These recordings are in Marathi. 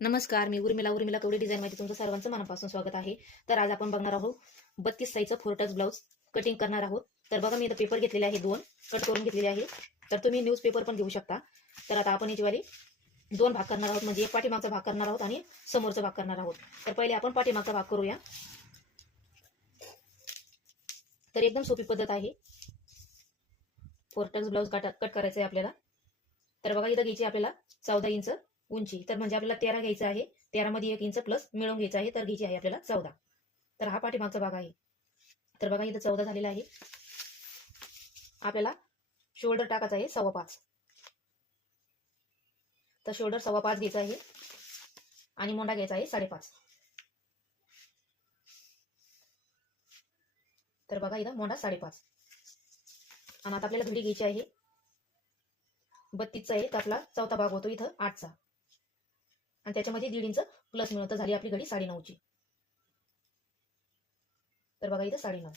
नमस्कार मी उर्मिला. उर्मिला कवडी डिझाईनमध्ये तुमचं सर्वांचं मनापासून स्वागत आहे. तर आज आपण बघणार आहोत बत्तीस साईजचं फोरटक्स ब्लाऊज कटिंग करणार आहोत. तर बघा मी इथं पेपर घेतलेले आहे दोन. कट करून घेतलेले आहे तर तुम्ही न्यूज पेपर पण घेऊ शकता. तर आता आपण याच्यावाली दोन भाग करणार आहोत. म्हणजे एक पाठीमागचा भाग करणार आहोत आणि समोरचा भाग करणार आहोत. तर पहिले आपण पाठीमागचा भाग करूया. तर एकदम सोपी पद्धत आहे. फोरटक्स ब्लाऊज कट कट करायचं आहे आपल्याला. तर बघा इथं घ्यायची आपल्याला चौदा इंच. उंची. तर म्हणजे आपल्याला तेरा घ्यायचं आहे. तेरामध्ये एक इंच प्लस मिळवून घ्यायचं आहे. तर घ्यायची आहे आपल्याला चौदा. तर हा पाठीमागचा भाग आहे. तर बघा इथं चौदा झालेला आहे. आपल्याला शोल्डर टाकायचा आहे सव्वा पाच. तर शोल्डर सव्वा पाच घ्यायचा आहे. आणि मोंडा घ्यायचा आहे साडेपाच. तर बघा इथं मोंडा साडेपाच. आणि आता आपल्याला धुडी घ्यायची आहे. बत्तीसचा आहे तर आपला चौथा भाग होतो इथं आठचा. आणि त्याच्यामध्ये दीड इंच प्लस मिळत झाली आपली घडी साडेनऊची. तर बघा इथं साडेनऊ.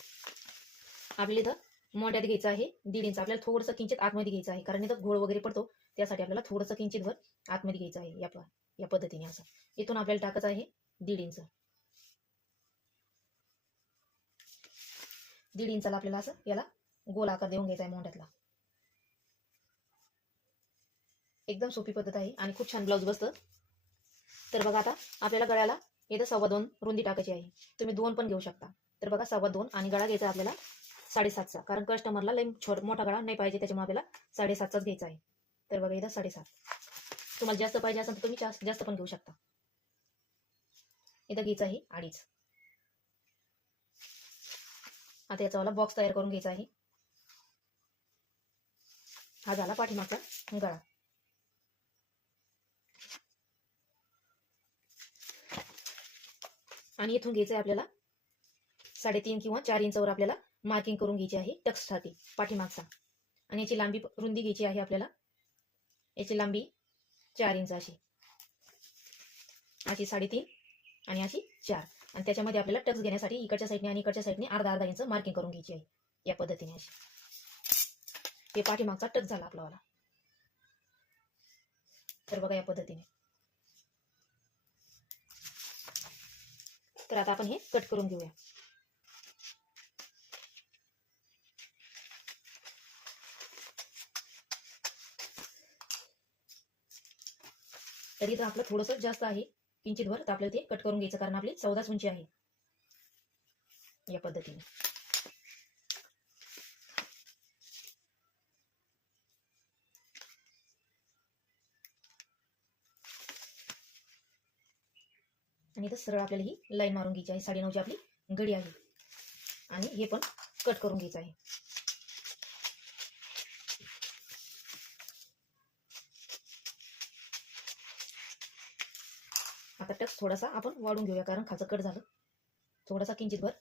आपल्याला इथं मोठ्यात घ्यायचं आहे दीड इंच. आपल्याला थोडंसं किंचित आतमध्ये घ्यायचं आहे. कारण इथं घोळ वगैरे पडतो त्यासाठी आपल्याला थोडंसं किंचित वर आतमध्ये घ्यायचं आहे या या पद्धतीने असं. इथून आपल्याला टाकायचं आहे दीड इंच. दीड इंचाला आपल्याला असं याला गोल आकार देऊन घ्यायचा आहे मोठ्यातला. एकदम सोपी पद्धत आहे आणि खूप छान ब्लाऊज बसतं. तर बघा आता आपल्याला गळ्याला इथं सव्वा दोन रुंदी टाकायची आहे. तुम्ही दोन पण घेऊ शकता. तर बघा सव्वा दोन आणि गळा घ्यायचा आपल्याला साडेसातचा. कारण कस्टमरला लई छोट मोठा गळा नाही पाहिजे त्याच्यामुळे आपल्याला साडेसातचाच घ्यायचा आहे. तर बघा इथं साडेसात. तुम्हाला जास्त पाहिजे असेल तर तुम्ही जास्त जास्त पण घेऊ शकता. इथं घ्यायचं आहे अडीच. आता याचा मला बॉक्स तयार करून घ्यायचा आहे. हा झाला पाठीमागचा गळा. आणि इथून घ्यायचं आहे आपल्याला साडेतीन किंवा चार इंचावर आपल्याला मार्किंग करून घ्यायची आहे टक्ससाठी पाठीमागचा. आणि याची लांबी रुंदी घ्यायची आहे आपल्याला. याची लांबी चार इंच अशी. अशी साडेतीन आणि अशी चार. आणि त्याच्यामध्ये आपल्याला टक्स घेण्यासाठी इकडच्या साईडने आणि इकडच्या साईडने अर्धा अर्धा इंच मार्किंग करून घ्यायची आहे. या पद्धतीने अशी. हे पाठीमागचा टक्स झाला आपलावाला तर बघा या पद्धतीने. तर आता आपण हे कट करून घेऊया. तरी तर आपलं थोडंसं जास्त आहे. किंचित भर तर आपल्याला ते कट करून घ्यायचं कारण आपली चौदाच उंची आहे. या पद्धतीने. आणि इथं सरळ आपल्याला ही लाईन मारून घ्यायची आहे. साडेनऊची आपली घडी आहे. आणि हे पण कट करून घ्यायचं आहे. आता टक्स थोडासा आपण वाढून घेऊया कारण खालचं कट झालं. थोडासा किंचित भर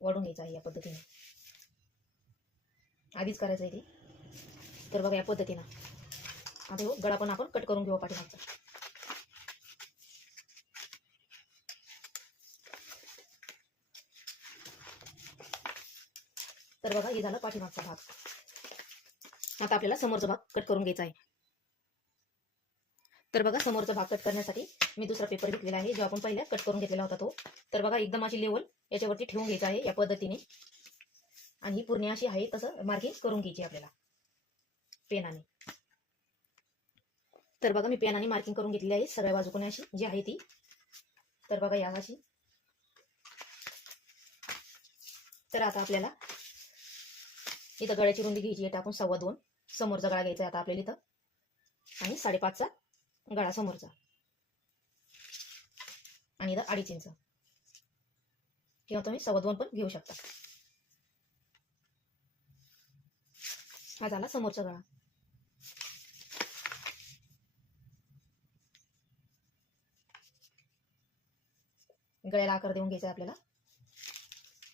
वाढून घ्यायचा आहे या पद्धतीने. आधीच करायचं आहे ते. तर बघा या पद्धतीनं. आता हो गळा पण आपण कट करून घेऊ पाठीमागचा. तर बघा हे झालं पाठीमागचा भाग. आता आपल्याला समोरचा भाग कट करून घ्यायचा आहे. तर बघा समोरचा भाग कट करण्यासाठी मी दुसरा पेपर घेतलेला आहे जो आपण पहिल्या कट करून घेतलेला होता तो. तर बघा एकदम अशी लेवल याच्यावरती ठेवून घ्यायचा आहे या पद्धतीने. आणि ही पूर्ण अशी आहे तसं मार्किंग करून घ्यायची आपल्याला. पेनाने तर बघा मी पेनाने मार्किंग करून घेतलेली आहे सगळ्या बाजूकडे अशी जी आहे ती. तर बघा या अशी. तर आता आपल्याला इथं गळ्याची रुंदी घ्यायची आहे टाकून सव्वा दोन. समोरचा गळा घ्यायचा आहे आता आपल्याला इथं. आणि साडेपाचचा गळा समोरचा. आणि इथं अडीच इंच. किंवा तुम्ही सव्वा दोन पण घेऊ शकता. हा झाला समोरचा गळा. गळ्याला आकार देऊन घ्यायचा आपल्याला.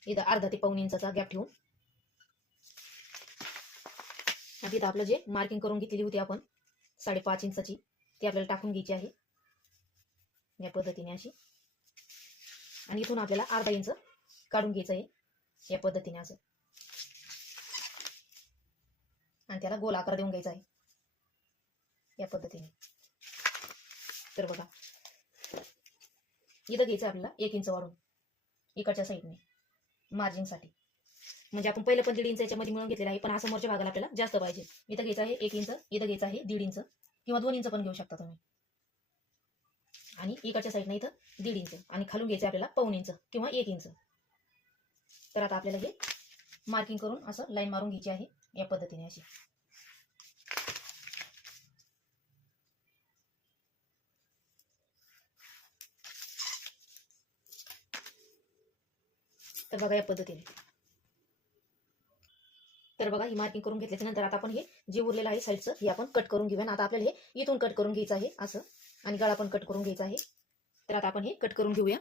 इथं अर्धा ते पाऊन इंचा गॅप ठेवून. आणि तिथं आपलं जे मार्किंग करून घेतलेली होती आपण साडेपाच इंचाची ती आपल्याला टाकून घ्यायची आहे. या पद्धतीने अशी. आणि इथून आपल्याला अर्धा इंच काढून घ्यायचं आहे. या पद्धतीने असं. आणि त्याला गोल आकार देऊन घ्यायचा आहे. या पद्धतीने. तर बघा. इथं घ्यायचं आपल्याला एक इंच वाढून. इकडच्या साईडने मार्जिंगसाठी म्हणजे आपण पहिलं पण दीड इंच याच्यामध्ये मिळून घेतलेलं आहे पण हा समोरच्या भागाला आपल्याला जास्त पाहिजे. इथं घ्यायचं आहे एक इंच इथं घ्यायचं आहे दीड इंच किंवा दोन इंच पण घेऊ शकता तुम्ही. आणि इकडच्या साईडने इथं दीड इंच आणि खालून घ्यायचं आपल्याला पाऊन इंच किंवा एक इंच. तर आता आपल्याला हे मार्किंग करून असं लाईन मारून घ्यायची आहे या पद्धतीने अशी. तर बघा या पद्धतीने. तर बघा ही मार्किंग करून घेतल्याच्या नंतर आता आपण हे जे उरलेलं आहे साईडचं हे आपण कट करून घेऊया. आता आपल्याला हे इथून कट करून घ्यायचं आहे असं. आणि गळा पण कट करून घ्यायचा आहे. तर आता आपण हे कट करून घेऊया.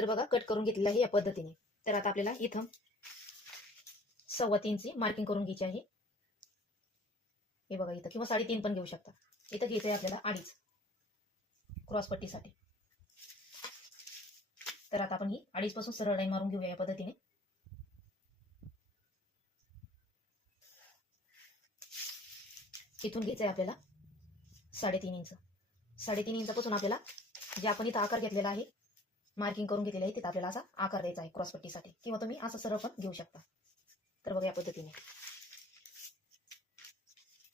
तर बघा कट करून घेतलेलं आहे या पद्धतीने. तर आता आपल्याला इथं सव्वा तीनची मार्किंग करून घ्यायची आहे. हे बघा इथं. किंवा साडेतीन पण घेऊ शकता. इथं घ्यायचं आहे आपल्याला अडीच. क्रॉसपट्टीसाठी तर आता आपण ही अडीच पासून सरळ लाईन मारून घेऊया या पद्धतीने. इथून घ्यायचं आहे आपल्याला साडेतीन इंच. साडेतीन इंचापासून आपल्याला जे आपण इथं आकार घेतलेला आहे मार्किंग करून घेतलेलं आहे तिथं आपल्याला असा आकार द्यायचा आहे क्रॉसपट्टीसाठी किंवा तुम्ही असं सरळ पण घेऊ शकता. तर बघा या पद्धतीने.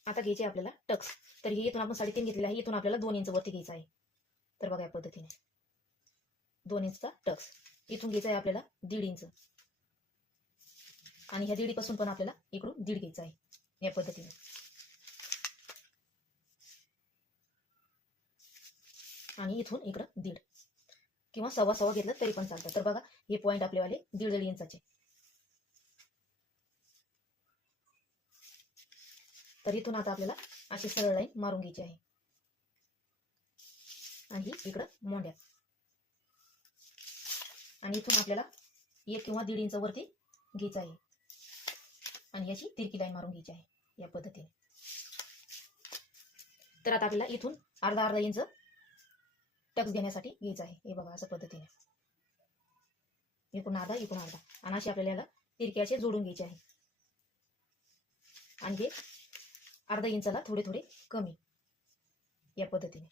आता घ्यायचे आपल्याला टक्स तर हे इथून आपण साडेतीन घेतलेलं आहे. इथून आपल्याला दोन इंच वरती घ्यायचं आहे. तर बघा या पद्धतीने. दोन इंचचा टक्स इथून घ्यायचा आहे आपल्याला दीड इंच आणि ह्या दीडीपासून पण आपल्याला इकडून दीड घ्यायचा आहे. या पद्धतीने. आणि इथून इकडं दीड. किंवा सव्वा सव्वा घेतलं तरी पण चालतं. तर बघा हे पॉईंट आपलेवाले दीड दीड इंचाचे. तर इथून आता आपल्याला अशी सरळ लाईन मारून घ्यायची आहे. आणि ही इकडं मोंड्या आणि इथून आपल्याला एक किंवा दीड इंच वरती घ्यायचं आहे. आणि याची तिरकी लाईन मारून घ्यायची आहे या पद्धतीने. तर आता आपल्याला इथून अर्धा अर्धा इंच टक्स घेण्यासाठी घ्यायचं आहे. हे बघा असं पद्धतीने. एकूण अर्धा एकूण अर्धा. आणि अशी आपल्याला याला तिरके असे जोडून घ्यायचे आहे. आणि हे अर्धा इंचाला थोडे थोडे कमी. या पद्धतीने.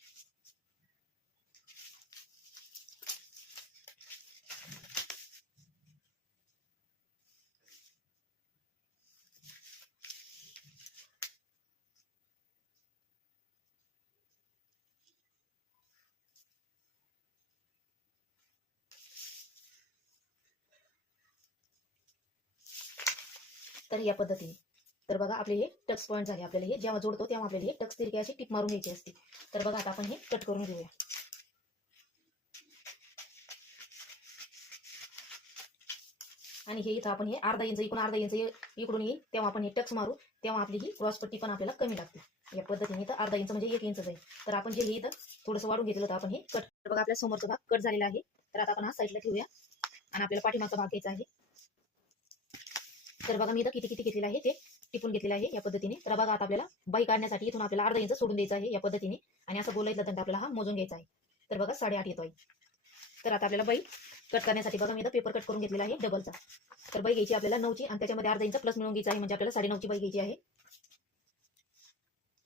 तर या पद्धतीने. तर बघा आपले हे टक्स पॉईंट झाले आपल्याला हे. जेव्हा जोडतो तेव्हा आपल्याला हे टक्स तिरके अशी टिप मारून घ्यायची असते. तर बघा आता आपण हे कट करून घेऊया. आणि हे इथं आपण हे अर्धा इंच इकडून अर्धा इंच इकडून येईल. तेव्हा आपण हे टक्स मारू. तेव्हा आपली ही क्रॉस पट्टी पण आपल्याला कमी लागते. या पद्धतीने इथं अर्धा इंच म्हणजे एक इंच जाईल. तर आपण जे हे इथं थोडंसं वाढून घेतलं होतं आपण हे कट बघा आपल्या समोरचा भाग कट झालेला आहे. तर आता आपण हा साईडला ठेवूया. आणि आपल्याला पाठीमागचा भाग घ्यायचा आहे. तर बघा मी इथं किती किती घेतलेलं आहे ते टिपून घेतलेलं आहे या पद्धतीने. तर बघा आता आपल्याला बाई काढण्यासाठी इथून आपल्याला अर्धा इंच सोडून द्यायचं आहे या पद्धतीने. आणि असं बोलायचं दंड आपल्याला हा मोजून घ्यायचा आहे. तर बघा साडेआठ येतो आहे तर आता आपल्याला बाई कट करण्यासाठी बघा मी इथं पेपर कट करून घेतलेला आहे डबलचा तर बाई घ्यायची आपल्याला नऊची आणि त्याच्यामध्ये अर्धा इंच प्लस मिळून घ्यायची आहे म्हणजे आपल्याला साडे नऊची बाई घ्यायची आहे.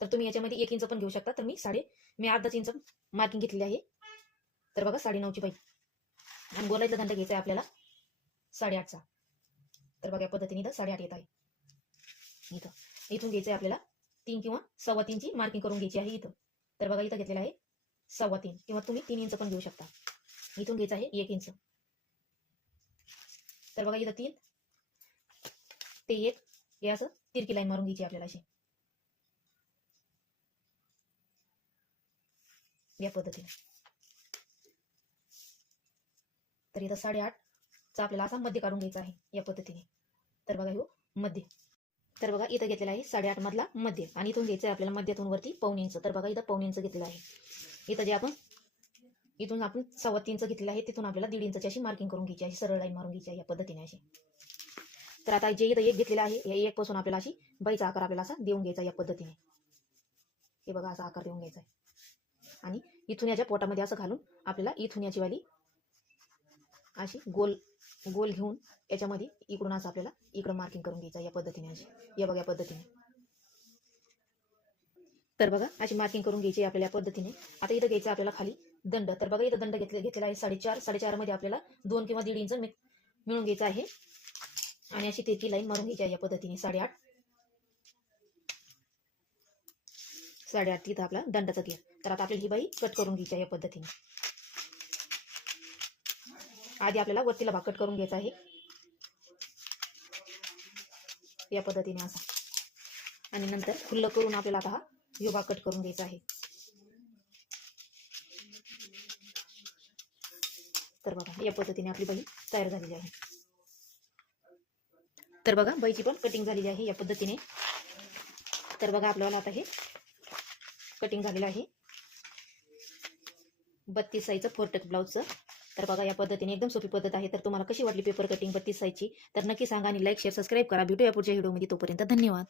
तर तुम्ही याच्यामध्ये एक इंच पण घेऊ शकता. तर मी साडे मी अर्धाच इंच मार्किंग घेतलेली आहे. तर बघा साडे नऊची बाई. आणि बोलायचा दंड घ्यायचा आहे आपल्याला साडेआठचा. तर बघा पद्धतीने इथं साडेआठ येत आहे. इथं. इथून घ्यायचं आहे आपल्याला तीन किंवा सव्वा तीनची मार्किंग करून घ्यायची आहे इथं. तर बघा इथं घेतलेलं आहे सव्वा तीन किंवा तुम्ही तीन इंच पण घेऊ शकता. इथून घ्यायचं आहे एक इंच. तर बघा इथं तीन ते एक हे असं तिरकी लाईन मारून घ्यायची आपल्याला अशी. या पद्धतीने. तर इथं साडेआठ चा आपल्याला असा मध्य काढून घ्यायचा आहे या पद्धतीने. तर बघा हो मध्य. तर बघा इथं घेतलेला आहे साडेआठ मधला मध्य आणि इथून घ्यायचं आहे आपल्याला मध्यातून वरती पाऊन इंच तर बघा इथं पाऊन इंच घेतलेलं आहे. इथं जे आपण इथून आपण सव्वा तीनचं घेतलेलं आहे तिथून आपल्याला दीड इंचची अशी मार्किंग करून घ्यायची आहे सरळ लाईन मारून घ्यायची आहे या पद्धतीने अशी. तर आता जे इथं एक घेतलेलं आहे या एक पासून आपल्याला अशी बाईचा आकार आपल्याला असा देऊन घ्यायचा या पद्धतीने. हे बघा असा आकार देऊन घ्यायचा आहे. आणि इथून याच्या पोटामध्ये असं घालून आपल्याला इथून याची वाली अशी गोल गोल घेऊन याच्यामध्ये इकडून असं आपल्याला इकडं मार्किंग करून घ्यायचं या पद्धतीने अशी. या बघा पद्धतीने. तर बघा अशी मार्किंग करून घ्यायची आपल्याला या पद्धतीने. आता इथं घ्यायचं आपल्याला खाली दंड. तर बघा इथं दंड घेतले घेतलेला आहे साडेचार. साडेचारमध्ये आपल्याला दोन किंवा दीड इंच मिळून घ्यायचं आहे. आणि अशी तिरकी लाईन मारून घ्यायची आहे या पद्धतीने. साडेआठ. साडेआठ तिथं आपला दंडाचा घेर. तर आता आपल्याला ही बाई कट करून घ्यायची आहे या पद्धतीने. आधी आपल्याला वरतीला भाग कट करून घ्यायचा आहे. या पद्धतीने असा. आणि नंतर खुल्लं करून आपल्याला आता हा यो भाग कट करून घ्यायचा आहे. तर बघा या पद्धतीने आपली बाई तयार झालेली आहे. तर बघा बाईची पण कटिंग झालेली आहे या पद्धतीने. तर बघा आपल्याला आता हे कटिंग झालेलं आहे. बत्तीस साईजचं फोरटक ब्लाऊजचं. तर बघा या पद्धतीने एकदम सोपी पद्धत आहे. तर तुम्हाला कशी वाटली पेपर कटिंग बत्तीस साईजची तर नक्की सांगा आणि लाईक शेअर सबस्क्राईब करा. भेटूया पुढच्या व्हिडिओमध्ये तोपर्यंत धन्यवाद.